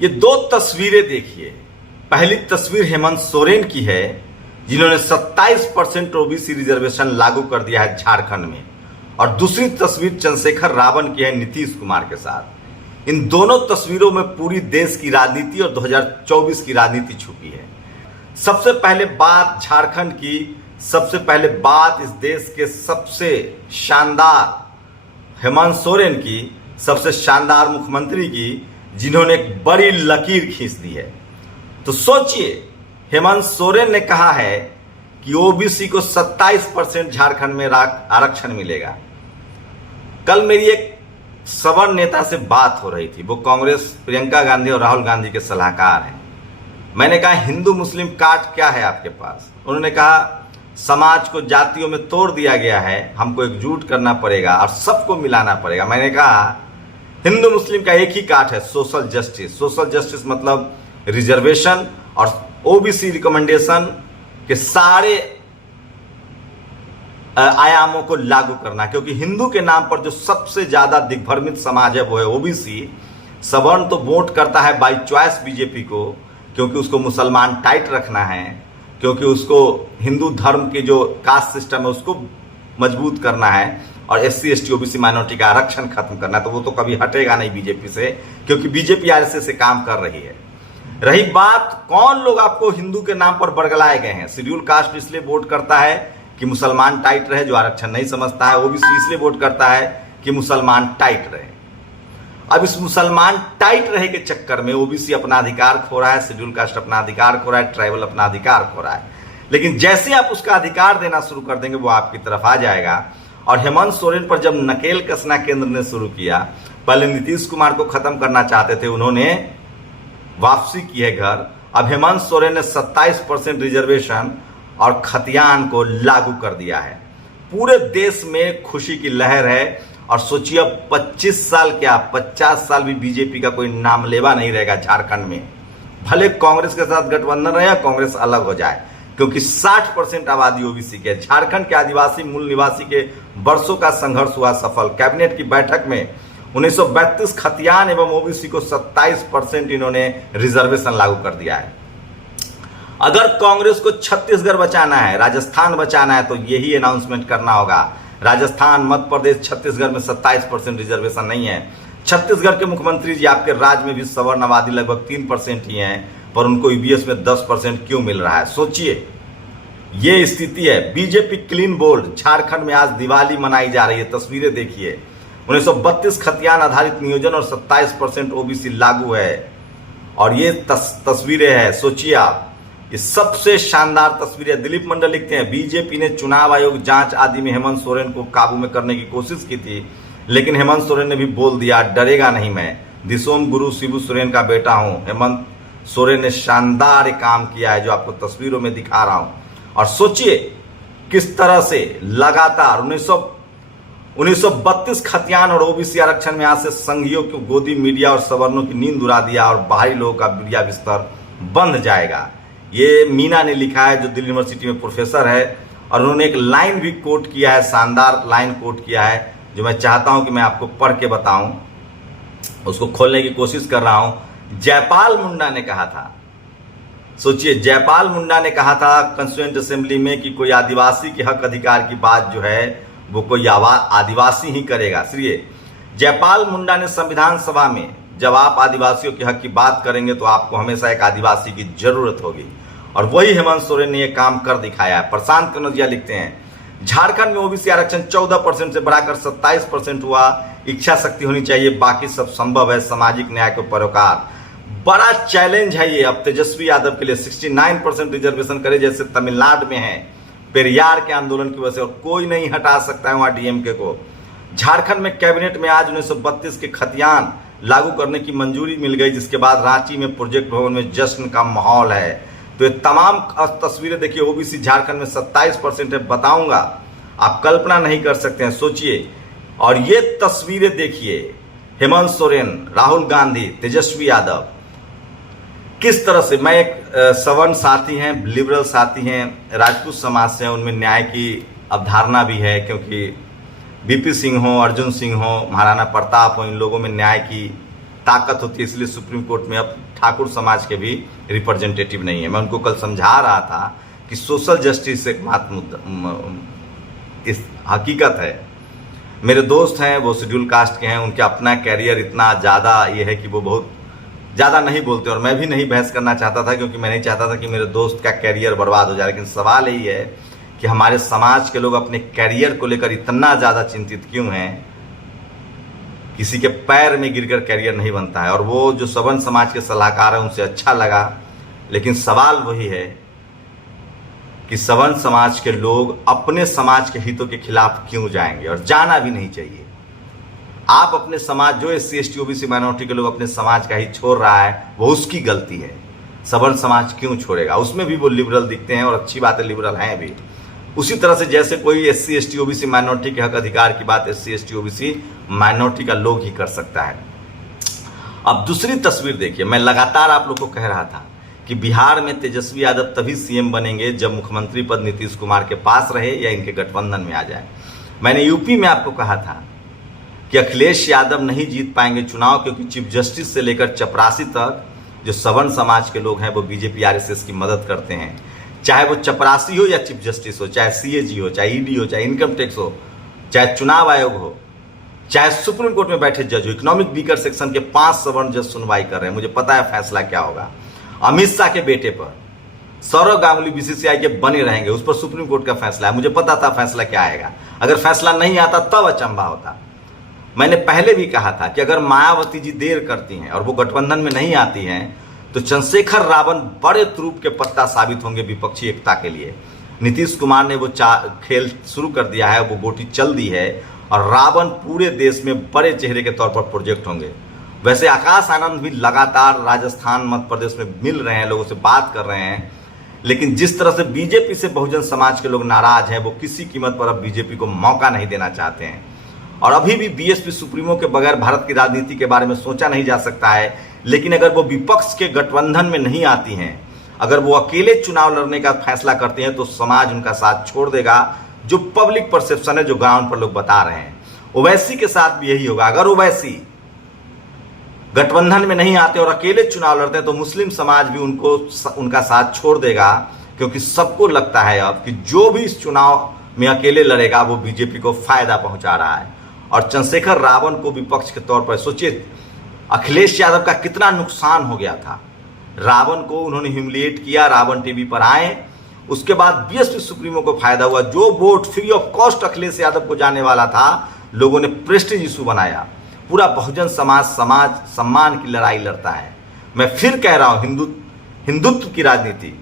ये दो तस्वीरें देखिए। पहली तस्वीर हेमंत सोरेन की है, जिन्होंने 27% ओबीसी रिजर्वेशन लागू कर दिया है झारखंड में, और दूसरी तस्वीर चंद्रशेखर रावण की है नीतीश कुमार के साथ। इन दोनों तस्वीरों में पूरी देश की राजनीति और 2024 की राजनीति छुपी है। सबसे पहले बात झारखंड की, सबसे पहले बात इस देश के सबसे शानदार हेमंत सोरेन की, सबसे शानदार मुख्यमंत्री की, जिन्होंने एक बड़ी लकीर खींच दी है। तो सोचिए, हेमंत सोरेन ने कहा है कि ओबीसी को 27% झारखंड में आरक्षण मिलेगा। कल मेरी एक सवर्ण नेता से बात हो रही थी, वो कांग्रेस प्रियंका गांधी और राहुल गांधी के सलाहकार हैं। मैंने कहा हिंदू मुस्लिम कार्ड क्या है आपके पास? उन्होंने कहा समाज को जातियों में तोड़ दिया गया है, हमको एकजुट करना पड़ेगा और सबको मिलाना पड़ेगा। मैंने कहा हिंदू मुस्लिम का एक ही कार्ड है, सोशल जस्टिस। सोशल जस्टिस मतलब रिजर्वेशन और ओबीसी रिकमेंडेशन के सारे आयामों को लागू करना, क्योंकि हिंदू के नाम पर जो सबसे ज्यादा दिग्भ्रमित समाज है वो है ओबीसी। सवर्ण तो वोट करता है बाय चॉइस बीजेपी को, क्योंकि उसको मुसलमान टाइट रखना है, क्योंकि उसको हिंदू धर्म के जो कास्ट सिस्टम है उसको मजबूत करना है, और एससी एसटी ओबीसी माइनॉरिटी का आरक्षण खत्म करना है। तो वो तो कभी हटेगा नहीं बीजेपी से, क्योंकि बीजेपी आरएसएस से काम कर रही है। रही बात कौन लोग आपको हिंदू के नाम पर बरगलाए गए हैं, शेड्यूल कास्ट इसलिए वोट करता है कि मुसलमान टाइट रहे, जो आरक्षण नहीं समझता है। ओबीसी इसलिए वोट करता है कि मुसलमान टाइट रहे। अब इस मुसलमान टाइट रहे के चक्कर में ओबीसी अपना अधिकार खो रहा है, शेड्यूल कास्ट अपना अधिकार खो रहा है, ट्राइबल अपना अधिकार खो रहा है। लेकिन जैसे आप उसका अधिकार देना शुरू कर देंगे वो आपकी तरफ आ जाएगा। और हेमंत सोरेन पर जब नकेल कसना केंद्र ने शुरू किया, पहले नीतीश कुमार को खत्म करना चाहते थे, उन्होंने वापसी की है घर। अब हेमंत सोरेन ने 27% रिजर्वेशन और खतियान को लागू कर दिया है। पूरे देश में खुशी की लहर है। और सोचिए अब 25 साल क्या 50 साल भी बीजेपी का कोई नाम लेवा नहीं रहेगा झारखंड में। भले कांग्रेस के साथ गठबंधन रहे या कांग्रेस अलग हो जाए, क्योंकि 60% आबादी ओबीसी के। झारखंड के आदिवासी मूल निवासी के वर्षों का संघर्ष हुआ सफल। कैबिनेट की बैठक में 1932 खतियान एवं ओबीसी को 27% इन्होंने रिजर्वेशन लागू कर दिया है। अगर कांग्रेस को छत्तीसगढ़ बचाना है, राजस्थान बचाना है, तो यही अनाउंसमेंट करना होगा। राजस्थान, मध्य प्रदेश, छत्तीसगढ़ में 27% रिजर्वेशन नहीं है। छत्तीसगढ़ के मुख्यमंत्री जी, आपके राज्य में भी सवर्ण आबादी लगभग 3% ही है, पर उनको ईबीएस में 10% क्यों मिल रहा है? सोचिए, ये स्थिति है। BJP clean bowled. झारखंड में आज दिवाली मनाई जा रही है, तस्वीरें देखिए। 1932 खतियान आधारित नियोजन और 27% ओबीसी लागू है। और ये तस्वीरें हैं, सोचिए आप, ये सबसे शानदार तस्वीरें। दिलीप मंडल लिखते हैं बीजेपी ने चुनाव आयोग जांच आदि में हेमंत सोरेन को काबू में करने की कोशिश की थी, लेकिन हेमंत सोरेन ने भी बोल दिया डरेगा नहीं मैं, दिसोम गुरु शिबू सोरेन का बेटा हूं। हेमंत सोरेन ने शानदार काम किया है, जो आपको तस्वीरों में दिखा रहा हूं। और सोचिए किस तरह से लगातार 1932 खतियान और ओबीसी आरक्षण में आज से संघियों को गोदी मीडिया और सवर्णों की नींद उड़ा दिया, और बाहरी लोगों का बिड़िया बिस्तर बंद जाएगा। ये मीना ने लिखा है, जो दिल्ली यूनिवर्सिटी में प्रोफेसर है, और उन्होंने एक लाइन भी कोट किया है, शानदार लाइन कोट किया है, जो मैं चाहता हूं कि मैं आपको पढ़ के बताऊं। उसको खोलने की कोशिश कर रहा हूं। जयपाल मुंडा ने कहा था, सोचिए, जयपाल मुंडा ने कहा था कंस्टिट्यूएंट असेंबली में कि कोई आदिवासी के हक अधिकार की बात जो है वो कोई आदिवासी ही करेगा। इसलिए जयपाल मुंडा ने संविधान सभा में, जब आप आदिवासियों के हक की बात करेंगे तो आपको हमेशा एक आदिवासी की जरूरत होगी, और वही हेमंत सोरेन ने यह काम कर दिखाया है। प्रशांत कनौजिया लिखते हैं झारखंड में ओबीसी आरक्षण 14% से बढ़ाकर 27% हुआ। इच्छा शक्ति होनी चाहिए, बाकी सब संभव है। सामाजिक न्याय को परोकार। बड़ा चैलेंज है ये अब तेजस्वी यादव के लिए। 69% रिजर्वेशन करे जैसे तमिलनाडु में है, पेरियार के आंदोलन की वजह से, और कोई नहीं हटा सकता है वहां डीएमके को। झारखंड में कैबिनेट में आज 1932 के खतियान लागू करने की मंजूरी मिल गई, जिसके बाद रांची में प्रोजेक्ट भवन में जश्न का माहौल है। तो ये तमाम तस्वीरें देखिए। ओबीसी झारखंड में 27% है, बताऊंगा, आप कल्पना नहीं कर सकते हैं, सोचिए। और ये तस्वीरें देखिए, हेमंत सोरेन, राहुल गांधी, तेजस्वी यादव, किस तरह से। मैं एक सवर्ण साथी हैं, लिबरल साथी हैं, राजपूत समाज से हैं, उनमें न्याय की अवधारणा भी है, क्योंकि बीपी सिंह हो, अर्जुन सिंह हो, महाराणा प्रताप हो, इन लोगों में न्याय की ताकत होती है, इसलिए सुप्रीम कोर्ट में अब ठाकुर समाज के भी रिप्रेजेंटेटिव नहीं है। मैं उनको कल समझा रहा था कि सोशल जस्टिस एक महत्व मुद्दा इस हकीकत है। मेरे दोस्त हैं, वो शेड्यूल कास्ट के हैं, उनके अपना कैरियर इतना ज़्यादा ये है कि वो बहुत ज़्यादा नहीं बोलते, और मैं भी नहीं बहस करना चाहता था क्योंकि मैं नहीं चाहता था कि मेरे दोस्त का कैरियर बर्बाद हो जाए। लेकिन सवाल यही है कि हमारे समाज के लोग अपने कैरियर को लेकर इतना ज़्यादा चिंतित क्यों हैं। किसी के पैर में गिरकर कैरियर नहीं बनता है, और वो जो सवर्ण समाज के सलाहकार हैं उनसे अच्छा लगा, लेकिन सवाल वही है कि सवर्ण समाज के लोग अपने समाज के हितों के खिलाफ क्यों जाएंगे, और जाना भी नहीं चाहिए। आप अपने समाज, जो SC ST OBC माइनॉरिटी के लोग अपने समाज का ही छोड़ रहा है वो उसकी गलती है। सवर्ण समाज क्यों छोड़ेगा? उसमें भी वो लिबरल दिखते हैं, और अच्छी बात है लिबरल हैं भी। उसी तरह से जैसे कोई SC ST OBC माइनॉरिटी के हक अधिकार की बात SC ST OBC माइनॉरिटी का लोग ही कर सकता है। अब दूसरी तस्वीर देखिए, मैं लगातार आप लोग को कह रहा था कि बिहार में तेजस्वी यादव तभी CM बनेंगे जब मुख्यमंत्री पद नीतीश कुमार के पास रहे या इनके गठबंधन में आ जाए। मैंने यूपी में आपको कहा था कि अखिलेश यादव नहीं जीत पाएंगे चुनाव, क्योंकि चीफ जस्टिस से लेकर चपरासी तक जो सवर्ण समाज के लोग हैं वो BJP RSS की मदद करते हैं। चाहे वो चपरासी हो या चीफ जस्टिस हो, चाहे CAG हो, चाहे ED हो, चाहे इनकम टैक्स हो, चाहे चुनाव आयोग हो, चाहे सुप्रीम कोर्ट में बैठे जज हो। इकोनॉमिक वीकर सेक्शन के 5 सवर्ण जज सुनवाई कर रहे हैं। मुझे पता है फैसला क्या होगा। अमित शाह के बेटे पर सौरव गांगुली BCCI के बने रहेंगे, उस पर सुप्रीम कोर्ट का फैसला है। मुझे पता था फैसला क्या आएगा। अगर फैसला नहीं आता तब अचंभा होता। मैंने पहले भी कहा था कि अगर मायावती जी देर करती हैं और वो गठबंधन में नहीं आती हैं तो चंद्रशेखर रावण बड़े तुरूप के पत्ता साबित होंगे विपक्षी एकता के लिए। नीतीश कुमार ने वो खेल शुरू कर दिया है, वो गोटी चल दी है, और रावण पूरे देश में बड़े चेहरे के तौर पर प्रोजेक्ट होंगे। वैसे आकाश आनंद भी लगातार राजस्थान मध्य प्रदेश में मिल रहे हैं, लोगों से बात कर रहे हैं, लेकिन जिस तरह से BJP से बहुजन समाज के लोग नाराज हैं, वो किसी कीमत पर अब BJP को मौका नहीं देना चाहते हैं। और अभी भी BSP सुप्रीमो के बगैर भारत की राजनीति के बारे में सोचा नहीं जा सकता है। लेकिन अगर वो विपक्ष के गठबंधन में नहीं आती हैं, अगर वो अकेले चुनाव लड़ने का फैसला करते हैं, तो समाज उनका साथ छोड़ देगा। जो पब्लिक परसेप्शन है, जो ग्राउंड पर लोग बता रहे हैं, ओवैसी के साथ भी यही होगा। अगर ओवैसी गठबंधन में नहीं आते और अकेले चुनाव लड़ते हैं तो मुस्लिम समाज भी उनका साथ छोड़ देगा, क्योंकि सबको लगता है अब कि जो भी इस चुनाव में अकेले लड़ेगा वो BJP को फायदा पहुंचा रहा है। और चंद्रशेखर रावण को विपक्ष के तौर पर सोचिए, अखिलेश यादव का कितना नुकसान हो गया था। रावण को उन्होंने ह्यूमिलिएट किया, रावण टीवी पर आए, उसके बाद BSP सुप्रीमो को फायदा हुआ। जो vote free of cost Akhilesh Yadav को जाने वाला था, लोगों ने प्रेस्टीज इशू बनाया। पूरा बहुजन समाज सम्मान की लड़ाई लड़ता है। मैं फिर कह रहा हूं, हिंदुत्व की राजनीति,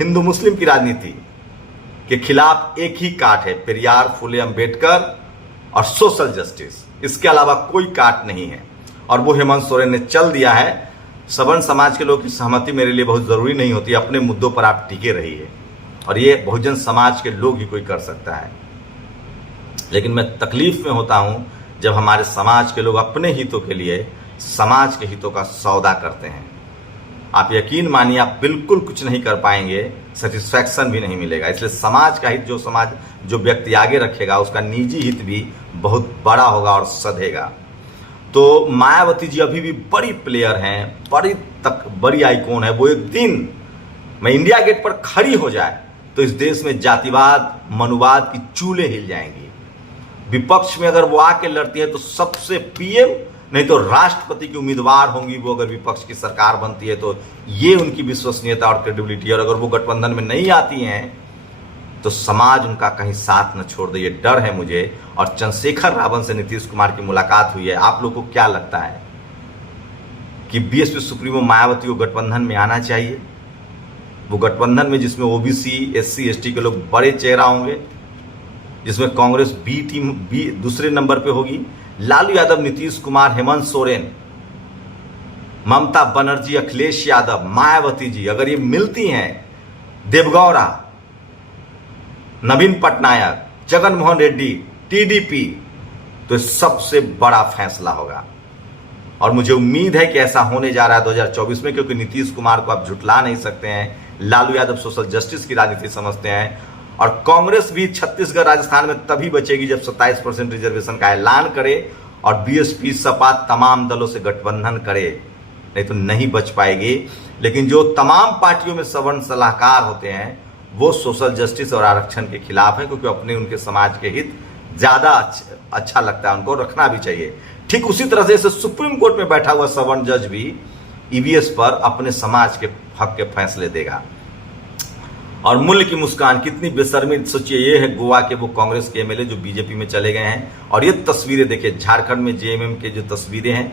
हिंदू मुस्लिम की राजनीति के खिलाफ एक ही काट है, पेरियार, फुले अंबेडकर और सोशल जस्टिस। इसके अलावा कोई काट नहीं है, और वो हेमंत सोरेन ने चल दिया है। सवर्ण समाज के लोग की सहमति मेरे लिए बहुत जरूरी नहीं होती। अपने मुद्दों पर आप टिके रहिए, और ये बहुजन समाज के लोग ही कोई कर सकता है। लेकिन मैं तकलीफ में होता हूं जब हमारे समाज के लोग अपने हितों के लिए समाज के हितों का सौदा करते हैं। आप यकीन मानिए, आप बिल्कुल कुछ नहीं कर पाएंगे, सेटिस्फैक्शन भी नहीं मिलेगा। इसलिए समाज का हित जो व्यक्ति आगे रखेगा, उसका निजी हित भी बहुत बड़ा होगा और सधेगा। तो मायावती जी अभी भी बड़ी प्लेयर हैं, बड़ी आइकॉन है। वो एक दिन मैं इंडिया गेट पर खड़ी हो जाए तो इस देश में जातिवाद, मनुवाद की चूल्हे हिल जाएंगी। विपक्ष में अगर वो आके लड़ती है तो सबसे PM नहीं तो राष्ट्रपति की उम्मीदवार होंगी वो, अगर विपक्ष की सरकार बनती है तो। ये उनकी विश्वसनीयता और क्रेडिबिलिटी। और अगर वो गठबंधन में नहीं आती हैं तो समाज उनका कहीं साथ न छोड़ दे, ये डर है मुझे। और चंद्रशेखर रावण से नीतीश कुमार की मुलाकात हुई है। आप लोग को क्या लगता है कि BSP सुप्रीमो मायावती को गठबंधन में आना चाहिए? वो गठबंधन में जिसमें OBC, SC ST के लोग बड़े चेहरा होंगे, जिसमें कांग्रेस B दूसरे नंबर पे होगी, लालू यादव, नीतीश कुमार, हेमंत सोरेन, ममता बनर्जी, अखिलेश यादव, मायावती जी, अगर ये मिलती हैं, देवगौड़ा, नवीन पटनायक, जगनमोहन रेड्डी, TDP, तो सबसे बड़ा फैसला होगा। और मुझे उम्मीद है कि ऐसा होने जा रहा है 2024 में, क्योंकि नीतीश कुमार को आप झुटला नहीं सकते हैं। लालू यादव सोशल जस्टिस की राजनीति समझते हैं, और कांग्रेस भी छत्तीसगढ़, राजस्थान में तभी बचेगी जब 27% रिजर्वेशन का ऐलान करे और बीएसपी सपा तमाम दलों से गठबंधन करे, नहीं तो नहीं बच पाएगी। लेकिन जो तमाम पार्टियों में सवर्ण सलाहकार होते हैं वो सोशल जस्टिस और आरक्षण के खिलाफ है, क्योंकि अपने उनके समाज के हित ज्यादा अच्छा लगता है, उनको रखना भी चाहिए। ठीक उसी तरह से सुप्रीम कोर्ट में बैठा हुआ सवर्ण जज भी ईवीएस पर अपने समाज के हक के फैसले देगा। और मूल्य की मुस्कान कितनी बेशर्मी, सोचिए ये है गोवा के वो कांग्रेस के एमएलए जो बीजेपी में चले गए हैं। और ये तस्वीरें देखिए झारखंड में जेएमएम के जो तस्वीरें हैं,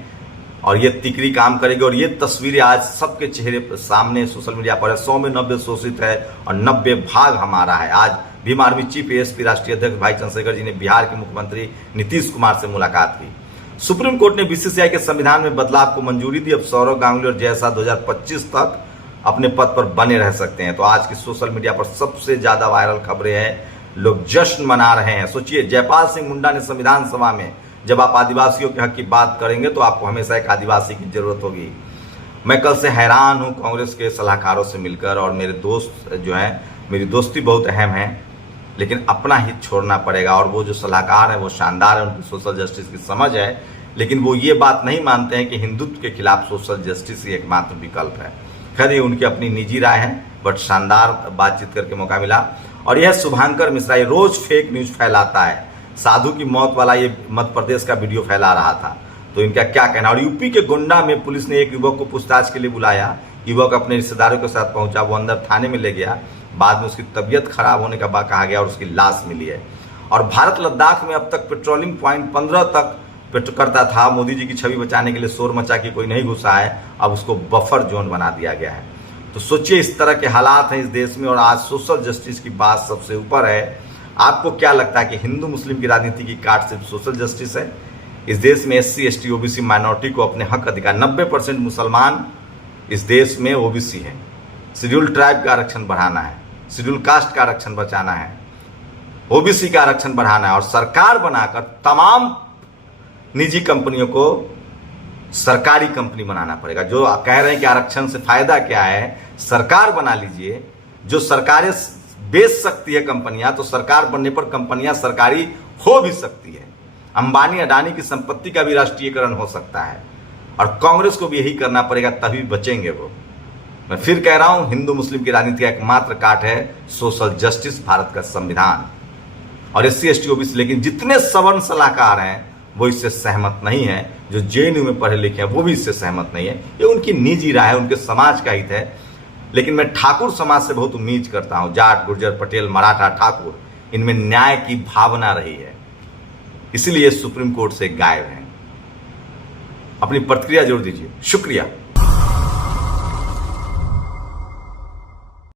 और ये तिकरी काम करेगी। और ये तस्वीरें आज सबके चेहरे सामने सोशल मीडिया पर है। 100 में 90 शोषित है और 90 भाग हमारा है। आज भीम आर्मी चीफ एएसपी राष्ट्रीय अध्यक्ष भाई चंद्रशेखर जी ने बिहार के मुख्यमंत्री नीतीश कुमार से मुलाकात की। सुप्रीम कोर्ट ने बीसीसीआई के संविधान में बदलाव को मंजूरी दी। अब सौरव गांगुली और जय शाह 2025 तक अपने पद पर बने रह सकते हैं। तो आज की सोशल मीडिया पर सबसे ज्यादा वायरल खबरें हैं, लोग जश्न मना रहे हैं। सोचिए जयपाल सिंह मुंडा ने संविधान सभा में, जब आप आदिवासियों के हक की बात करेंगे तो आपको हमेशा एक आदिवासी की जरूरत होगी। मैं कल से हैरान हूं कांग्रेस के सलाहकारों से मिलकर, और मेरे दोस्त जो हैं, मेरी दोस्ती बहुत अहम है, लेकिन अपना हित छोड़ना पड़ेगा। और वो जो सलाहकार है वो शानदार है, उनकी सोशल जस्टिस की समझ है, लेकिन वो ये बात नहीं मानते हैं कि हिंदुत्व के खिलाफ सोशल जस्टिस ही एकमात्र विकल्प है। खैर ये उनकी अपनी निजी राय है, बट शानदार बातचीत करके मौका मिला। और यह शुभांकर मिश्रा ये रोज फेक न्यूज फैलाता है। साधु की मौत वाला ये मध्य प्रदेश का वीडियो फैला रहा था, तो इनका क्या कहना। और यूपी के गोंडा में पुलिस ने एक युवक को पूछताछ के लिए बुलाया। युवक अपने रिश्तेदारों के साथ पहुंचा, वो अंदर थाने में ले गया। बाद में उसकी तबीयत खराब होने का बाद कहा गया और उसकी लाश मिली है। और भारत लद्दाख में अब तक पेट्रोलिंग पॉइंट 15 तक करता था। मोदी जी की छवि बचाने के लिए शोर मचा के कोई नहीं घुसा है, अब उसको बफर जोन बना दिया गया है। तो सोचिए इस तरह के हालात हैं इस देश में, और आज सोशल जस्टिस की बात सबसे ऊपर है। आपको क्या लगता है कि हिंदू मुस्लिम की राजनीति की काट सिर्फ सोशल जस्टिस है? इस देश में एससी एसटी ओबीसी माइनॉरिटी को अपने हक अधिकार, 90% मुसलमान इस देश में ओबीसी है। शेड्यूल ट्राइब का आरक्षण बढ़ाना है, शेड्यूल कास्ट का आरक्षण बचाना है, ओबीसी का आरक्षण बढ़ाना है, और सरकार बनाकर तमाम निजी कंपनियों को सरकारी कंपनी बनाना पड़ेगा। जो कह रहे हैं कि आरक्षण से फायदा क्या है, सरकार बना लीजिए। जो सरकारें बेच सकती है कंपनियां, तो सरकार बनने पर कंपनियां सरकारी हो भी सकती है। अंबानी अडानी की संपत्ति का भी राष्ट्रीयकरण हो सकता है, और कांग्रेस को भी यही करना पड़ेगा, तभी बचेंगे वो। मैं फिर कह रहा हूं, हिंदू मुस्लिम की राजनीति का एकमात्र काट है सोशल जस्टिस, भारत का संविधान और एससी एसटी ओबीसी। लेकिन जितने सवर्ण सलाहकार हैं वो इससे सहमत नहीं है। जो जेएनयू में पढ़े लिखे हैं वो भी इससे सहमत नहीं है। ये उनकी निजी राय है, उनके समाज का हित है। लेकिन मैं ठाकुर समाज से बहुत उम्मीद करता हूं, जाट गुर्जर पटेल मराठा ठाकुर, इनमें न्याय की भावना रही है, इसलिए सुप्रीम कोर्ट से गायब हैं। अपनी प्रतिक्रिया जरूर दीजिए। शुक्रिया।